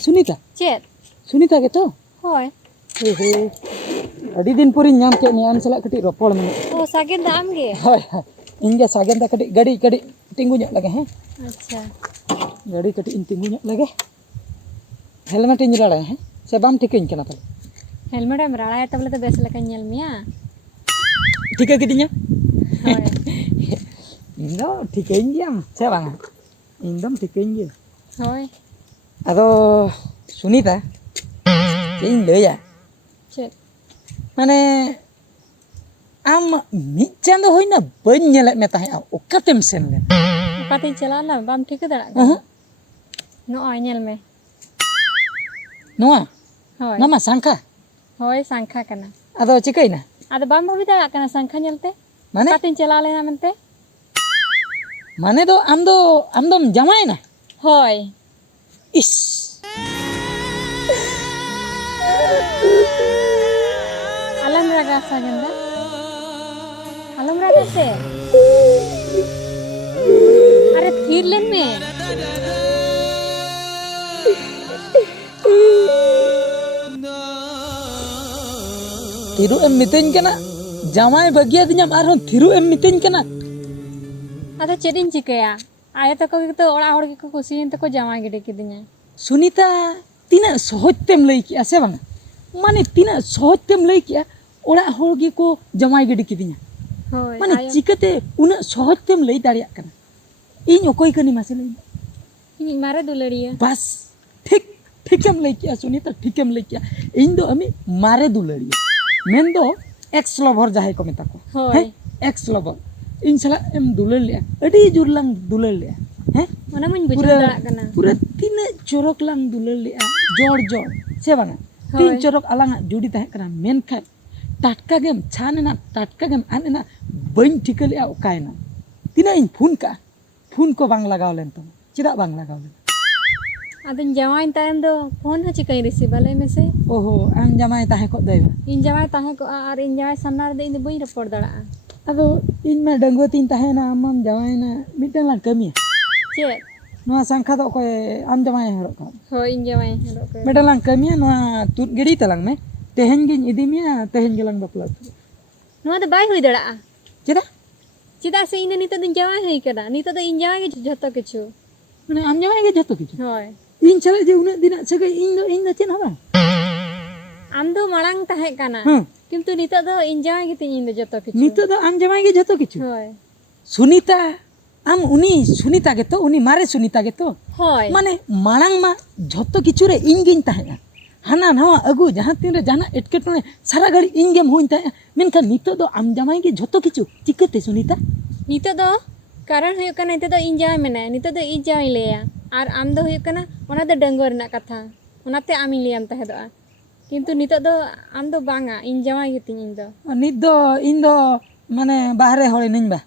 सुनीता चेत सुनीता के तो होय हे हे अड़ी दिन पूरी नाम के नियाम सला कटी रोपड़ में ओ सागेन दाम गे हाय हाय इंगे सागेन दा कटी गाड़ी कटी टिंगु ᱧᱚᱜ लगे हैं अच्छा गाड़ी कटी इन टिंगु ᱧᱚᱜ लगे हेलमेट इन रड़ा है से बाम ठिकइन कना तले हेलमेट एम राळाय तबले तो बेस लका नेल मिया ठिका किदिnya होय इंदो ठिकइन गियाम से बांगा इंदम ठिकइन गिया होय अदो सुनीता इन लया चेत माने आम मिद चांदो होइना बन नेले मे ताहे ओकातेम सेन ले पाती चलाना बाम ठीक दड़ा नो आय नेल में नोआ होय नामा सांखा होय सांखा कना अदो चिकैना आदो बाम भाबी दड़ा कना सांखा नेलते माने पाती चला लेना मनते माने दो आमदम जमायना होय इस अलम रागा सागेंदा अलम रागा से अरे थीर लेन में थिरु एम मितेन कना जमाय बगिया दिन्याम आरहन थिरु एम मितेन कना अदा चेदिन चिकया आय तको तो ओड़ा होड़ को कुसियन तको जमा गिडे किदिnya सुनीता तीना सहज तेम लई किया से बांगा माने तीना सहज तेम लई किया ओड़ा होड़ गे को जमाय गिडी किदिnya होय माने चिकते उना सहज तेम लई दाड़िया कना इन ओकोय कनी मासे लई इन मारे दुलड़िया बस ठीक ठीकेम लई किया सुनीता ठीकेम लई किया इन दो अमी मारे दुलड़िया मेन दो एक्स लवर जाहे को मेता को होय एक्स लवर इन सला एम दुलड़ लिया अडी जुर लांग दुलड़ लिया हैं ओना मन बुझा दड़ा कना पूरा तीन चोरक लांग दुलड़ लिया जोड़ जोड़ से बांगा तीन चोरक अलांगा जुड़ी ताहे कना मेन खा टाटका गेम छानेना टाटका गेम आनेना बइन ठिका लिया ओकायना तीना इन फोन को बांग लगाव लेन तो चिदा बांग लगाव लेन अदन जवाइन तायम दो फोन ह चिकई रिसीव बले में से ओहो आम जमाय ताहे को दैवा इन जवाय ताहे को आर इन जवाय सामना रे इन बई रपड़ दड़ा अदो इन मा डंगो तीन ताहेना आमम जमायना मिटन ला कमी चेत नोआ संखा दो कोय आम जमाय हरो का होय इन जवाय हरो के मिटन ला कमी नोआ तुत गिडी तलांग में तेहन गिन इदी मिया तेहन गेलांग बपला नो तो बाय हुई दड़ा चिदा चिदा से इन नितो दिन जवाय हई कदा नितो तो इन जवाय के जतो किछु माने आम जमाय गे जतो किछु होय इन चले जे उना दिन सगे इन दो चेन हबा आम दो मळांग ताहे काना किंतु नितो दो इन जवाय के इन दो जतो किछु नितो दो आम जमाय गे जतो किछु होय सुनीता आम उनी सुनीता गे तो उनी मारे सुनीता गे तो होय माने माळांग मा जतो किछु रे इन गिन ताहेना हाना नवा अगु जहां तीन रे जाना एटकेटने सारा गाड़ी इन गेम होइन ताहे मेनका नितो दो आम जमाय गे जतो किछु चिकते सुनीता नितो दो कारण हुयो कना नितो दो इन जवाय मेना नितो दो इन जवाय लेया आर आम दो हुयो कना ओना दो डंगो रना कथा ओनाते आमी लेयाम ताहे दो किंतु नितो दो आम दो बांगा इन जवाय गे तिन इन दो इन दो माने बाहरे होले निन बा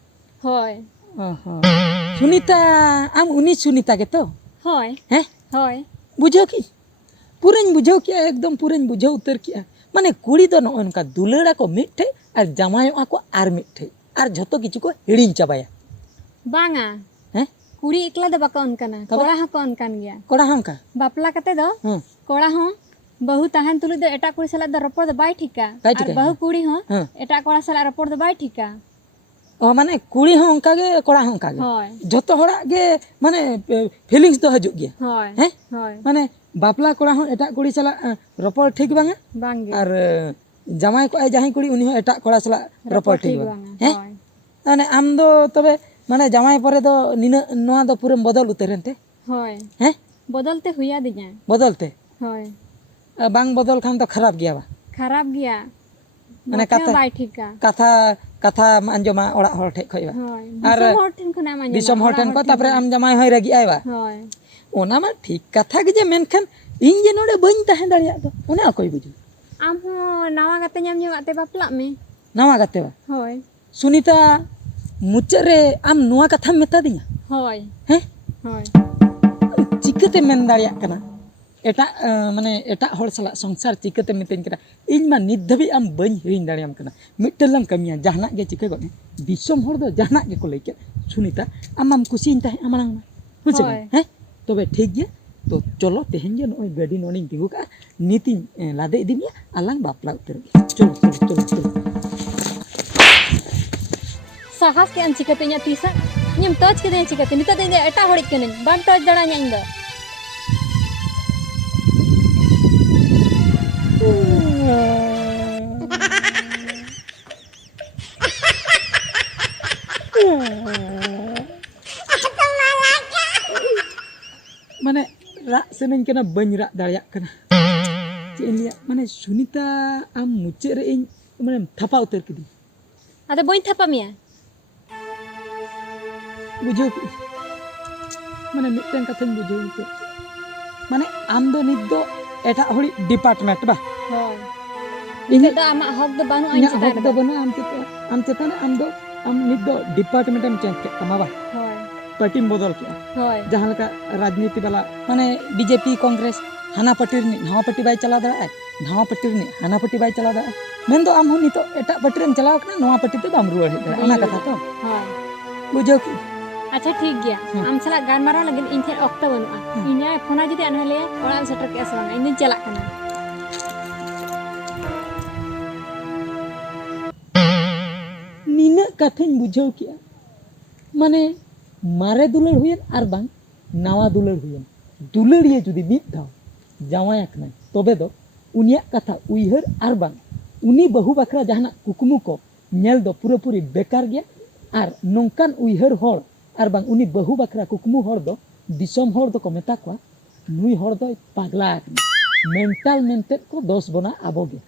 होय ओहो सुनीता आम उनी सुनीता के तो होय हैं होय बुझो की पूरन बुझो किया एकदम पूरन बुझो उतर किया माने कुड़ी दो नका दुलड़ा को मिठे और जमायों को आर मिठे और झतो किछु को हिड़िन चाबाया बांगा हैं कुड़ी एकला दो बाका उनकना कोड़ा ह को उनकन गया कोड़ा हमका बापला कते दो कोड़ा हो बहु तहन तुलु दो एटा कुड़ी सला दो रपड़ दो बाय ठिका और बहु कुड़ी हो एटा कोड़ा सला रपड़ दो बाय ठिका ओ माने कुड़ी हो उनका गे कोड़ा हो उनका गे होय झतो होड़ा गे माने फीलिंग्स दो हजु गया होय हैं होय माने बापला कोड़ा हो एटा कुड़ी सला रपड़ ठीक बांगा बांगे और जमाय को जहां कुड़ी उनी हो एटा कोड़ा सला रपड़ ठीक बांगा हैं माने आम दो तबे माने जमाय परे दो निना नोआ दो पूरे बदल उतरनते होय हैं बदलते हुया दिया बदलते होय बांग बदल खान तो खराब गया बा खराब गया माने कथा बाय ठिका कथा अंजमा ओड़ा होड़ ठे खइबा होय दिसम होड़ ठन खना मांजे दिसम होड़ ठन को तापरे आम जमाय होय रगी आइबा होय ओना मा ठीक कथा गे जे मेनखान इन जे नोडे बइन ताहे दाड़िया दो ओने अकोय बुझु आम हो नावा गाते ᱧᱟᱢ ᱧᱚᱜᱟते बापला में नवा गाते बा होय सुनीता मुच्चे रे आम नुआ कथा मेता दिया होय हैं होय चिकते मेन दाड़िया कना एटा माने एटा होड़ सला संसार चिकते मितेन करा इन मा नित धबी आम बइन हिरिन दाड़ियाम कना मिटलम कमिया जहाना गे चिके गने दिसम होड़ दो जहाना गे को लइके सुनीता आम कुसिन ताहे आमलांग बुझे हैं तबे ठीक गे तो चलो तेहन जो नॉय गाड़ी नोनी तिंगु का नीतिन लादे इदी मिया आलांग बापला उतर चलो चलो चलो चलो साहस के अन चिकते nya tisa nyem touch ke den चिकते नितो दे एटा होड़ित कने बाम touch दड़ा nya इंदा माने रा सेनन कना बन रा दाड़िया कना चेलिया माने सुनीता आम मुचे रे इन माने थपा उतर किदी आदे बोइन थपा मिया बुझो माने मिटन कथा बुझो उतर माने आम दो नित दो एटा होड़ी डिपार्टमेंट बा होय नितो दा आमा हक दो बानु आइन हक दो बना आम चेतन आम नित दो डिपार्टमेंट एम चेंज के तमा बा होय पार्टी बदल के होय जहां लका राजनीति वाला माने बीजेपी कांग्रेस हाना पार्टी रे नवा पार्टी बाय चला दा नवा पार्टी रे हाना पार्टी बाय चला दा मेन दो आम हो नितो एटा पार्टी रे चलाव कना नवा पार्टी ते बाम रुवाड़ हे ओना कथा तो होय बुझो की अच्छा ठीक गया आम सला गानमारा लगिन इन ठे ऑक्टा बनुआ इन्या फोना जदि अनहले ओड़ा सेटर के असवांग इन चला कना नीना कथाñ बुझाव किया माने मारे दुलड़ हुयन आर बांग नावा दुलड़ हुयन दुलड़िए जुदी मिद धाव जावाय आकना तबे दो उनिया कथा उइहर आर बांग उनी बहु बखरा जहाना कुकुमु को नेल दो पूरी बेकार गया आर नोंकान उइहर होड़ आर बांग उनी बहु बखरा कुकुमु होड़ दो दिसम होड़ दो को मेता को नुई होड़ दो पागला आकना मेंटल मेंटेल को दोष बना आबोगे